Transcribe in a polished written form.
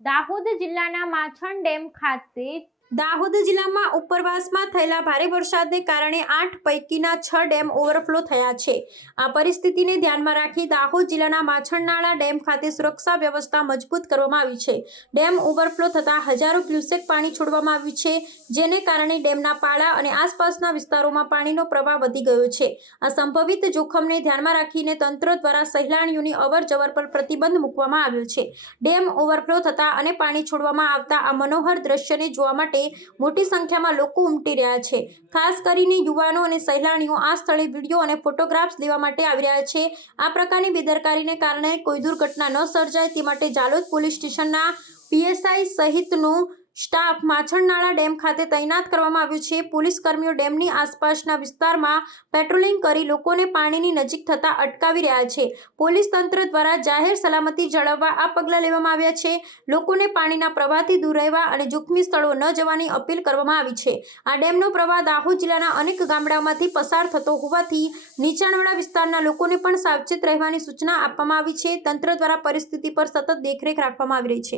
દાહોદ જિલ્લાના માછણ ડેમ ખાતે દાહોદ જિલ્લામાં ઉપરવાસમાં થયેલા ભારે વરસાદને કારણે 8 પૈકીના 6 ડેમ ઓવરફ્લો થયા છે। આ પરિસ્થિતિને ધ્યાનમાં રાખી દાહોદ જિલ્લાના માછણનાળા ડેમ ખાતે સુરક્ષા વ્યવસ્થા મજબૂત કરવામાં આવી છે। ડેમ ઓવરફ્લો થતાં હજારો ક્યુસેક પાણી છોડવામાં આવ્યું છે, જેને કારણે ડેમના પાળા અને આસપાસના વિસ્તારોમાં પાણીનો પ્રવાહ વધી ગયો છે। આ સંભવિત જોખમને ધ્યાનમાં રાખીને તંત્ર દ્વારા સહેલાણીઓની અવરજવર પર પ્રતિબંધ મૂકવામાં આવ્યો છે। ડેમ ઓવરફ્લો થતાં અને પાણી છોડવામાં આવતા આ મનોહર દ્રશ્યને જોવા માટે મોટી સંખ્યામાં લોકો ઉમટી રહ્યા છે। ખાસ કરીને યુવાનો અને સહેલાણીઓ આ સ્થળે વિડીયો અને ફોટોગ્રાફ્સ લેવા માટે આવી રહ્યા છે। આ પ્રકારની બેદરકારીને કારણે કોઈ દુર્ઘટના ન સર્જાય તે માટે જાલોદ પોલીસ સ્ટેશનના પીએસઆઈ સહિતનો સ્ટાફ માછણનાળા ડેમ ખાતે તૈનાત કરવામાં આવ્યો છે। પોલીસ કર્મીઓ ડેમની આસપાસના વિસ્તારમાં પેટ્રોલિંગ કરી લોકોને પાણીની નજીક થતા અટકાવી રહ્યા છે। પોલીસ તંત્ર દ્વારા જાહેર સલામતી જાળવવા આ પગલાં લેવામાં આવ્યા છે। લોકોને પાણીના પ્રવાહથી દૂર રહેવા અને જોખમી સ્થળો ન જવાની અપીલ કરવામાં આવી છે। આ ડેમનો પ્રવાહ દાહોદ જિલ્લાના અનેક ગામડાઓમાંથી પસાર થતો હોવાથી નીચાણવાળા વિસ્તારના લોકોને પણ સાવચેત રહેવાની સૂચના આપવામાં આવી છે। તંત્ર દ્વારા પરિસ્થિતિ પર સતત દેખરેખ રાખવામાં આવી રહી છે।